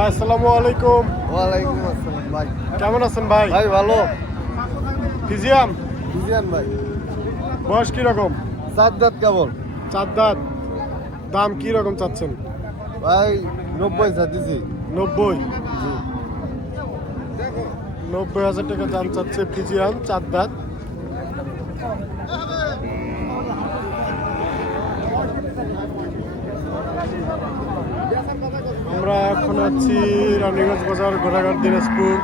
ভাই আসসালামু আলাইকুম। ওয়ালাইকুম আসসালাম ভাই। কেমন আছেন ভাই? ভাই ভালো। ফিজিয়াম বুঝিয়ান ভাই, বয়স কিরকম? 4 দাঁত কেবল 4 দাঁত। দাম কিরকম চাচ্ছেন? ভাই 90 দিছি। 90 90,000 টাকা দাম চাচ্ছে ফিজিয়াম 4 দাঁত। আমরা এখন আছি রানীগঞ্জ বাজার, ঘোড়াঘাট, দিনাজপুর।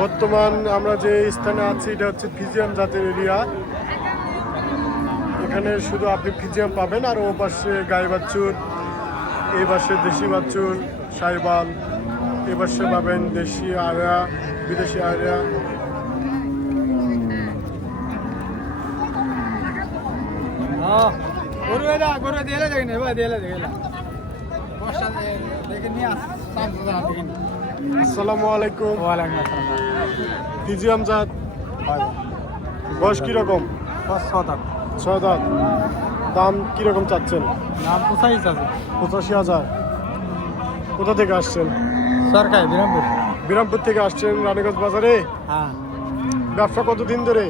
বর্তমান আমরা যে স্থানে আছি এটা হচ্ছে ফিজিয়াম জাতের এরিয়া। এখানে শুধু আপনি ফিজিয়াম পাবেন, আর ও পাশে গাই বাছুর, এই পাশে দেশি বাছুর সাইবাল, এই পাশে পাবেন দেশি আড়া, বিদেশি আড়া। আসসালামু আলাইকুম। ফিজিয়াম জাত, বয়স কিরকম? 6 দাঁত। দাম কিরকম চাচ্ছেন? নাম কোথায় আছে? 85,000। কোথা থেকে আসছেন? সরকার বিরামপুর। বিরামপুর থেকে আসছেন রানীগঞ্জ বাজারে। হ্যাঁ, ব্যবসা কতদিন ধরে?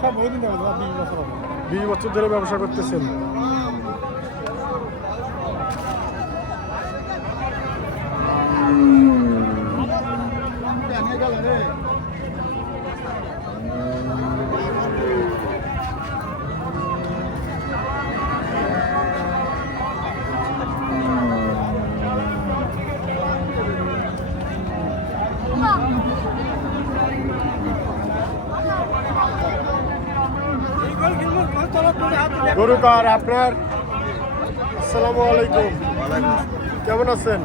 সব বহুদিন ধরে 20 বছর হবে। 20 বছর ধরে ব্যবসা করতেছেন। গরু কার আপনার? আসসালামু আলাইকুম। কেমন আছেন?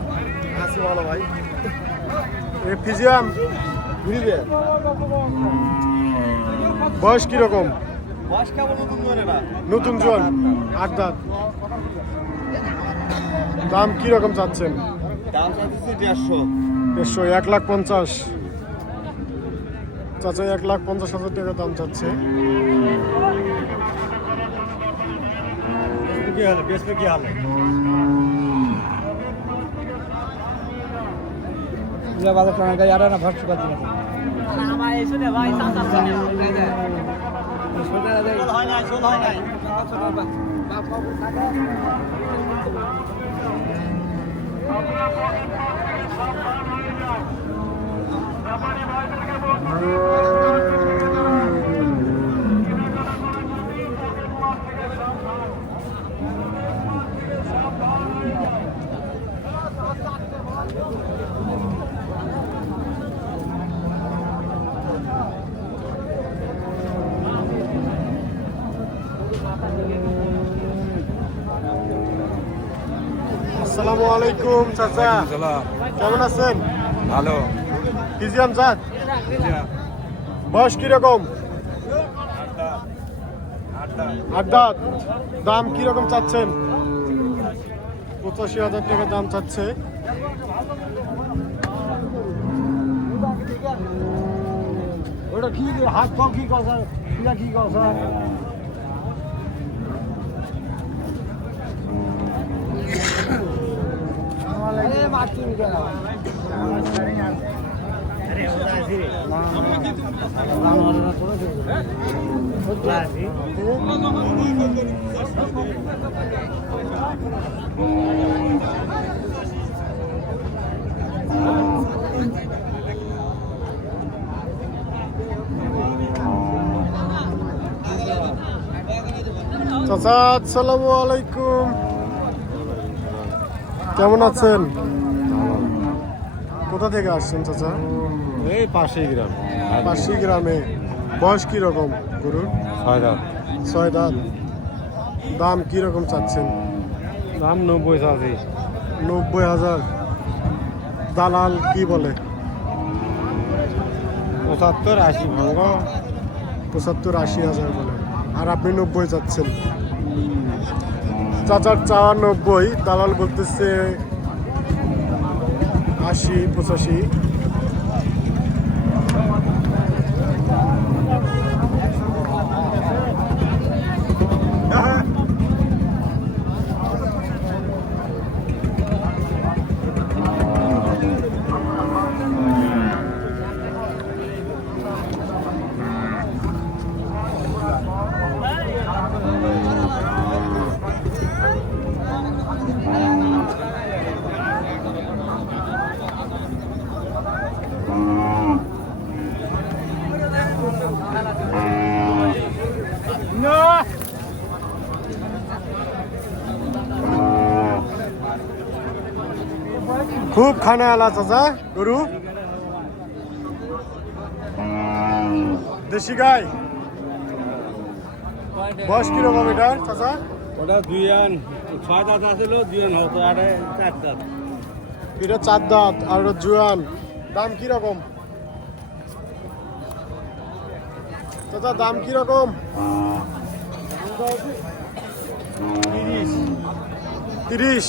আছি ভালো ভাই। এ ফিজিয়াম বয়স কিরকম? বয়স কেমন নতুন ধরে না? নতুন জন, 8 দাঁত। দাম কিরকম চাচ্ছেন? দাম চাচ্ছি 150। 1,50,000। চাচা 1,50,000 টাকা দাম চাচ্ছে। কি হলো? বেচবে কি হলো? ইলা বাজার টাকা গায় আর না ভাড়া পাচ্ছি না। আমার এসে দে ভাই, সাত শুনে এই যে সোনা দে হয় না, সোনা হয় না। বাপ বাবু টাকা আসসালামু আলাইকুম চাচা, কেমন আছেন? ভালো। ফিজিয়াম জাত, বয়স কিরকম? 8 দাঁত। দাম কিরকম চাচ্ছেন? 85,000 টাকা দাম চাচ্ছে। ওটা কি হাত পাও কি কথা, এটা কি কথা? আরে মারছি নি কেন? আরে ওটা আছে রে। না না না করে দে। ওটা আছে। চাচা আসসালামু আলাইকুম। কেমন আছেন? কোথা থেকে আসছেন চাচা? এই পাশেই গ্রাম। পাশি গ্রামে। বয়স কিরকম গরুর? 6 দাঁত। 6 দাঁত। দাম কিরকম চাচ্ছেন? দাম 90 আছে। 90,000। দালাল কি বলে? 75-80 ভাঙো। 75-80,000 বলে, আর আপনি 90 যাচ্ছেন। চাচার চাওয়া 90, দালাল বলতেছে 80-85। খুব খানা আলা চাচা গরু দেশি গাই বয়স কিরকম এটা চাচা ওটা দুই আন 6 দাঁত আছিল 2 আন হতো আর 4 দাঁত এটা 4 দাঁত আর ওটা জুয়ান দাম কিরকম চাচা দাম কিরকম 30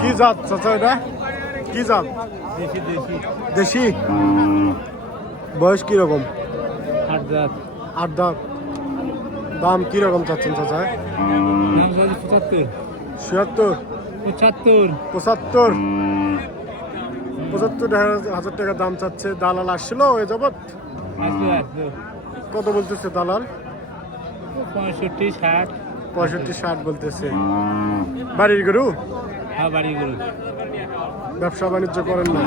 কি জাত চাচা এটা কি জাত দেশি বয়স কিরকম 8 দাঁত 8 দাঁত দাম কিরকম চাচ্ছেন চাচা নাম জানি 75 76 75 75 75,000 টাকা দাম চাচ্ছে দালাল আসছিল ওই যাবত আসলো কত বলতেছে দালাল 65 60 65-60 বলতেছে বাড়ির গরু হ্যাঁ বাড়ি গরু ব্যবসা বাণিজ্য করেন না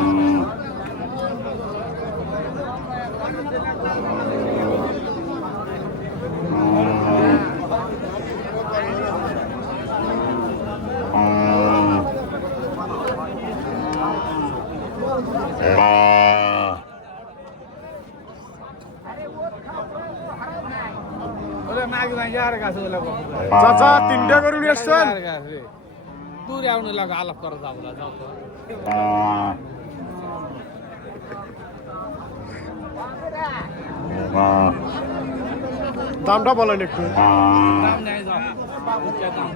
ওরে নাকি ভাই যার কাছে ওলা চাচা 3টা গরু নিয়ে আসছেন দূরে আউন লাগা আলাপ করা যাবে না যাও তো দামটা বলেন একটু দাম নেই যাও দাম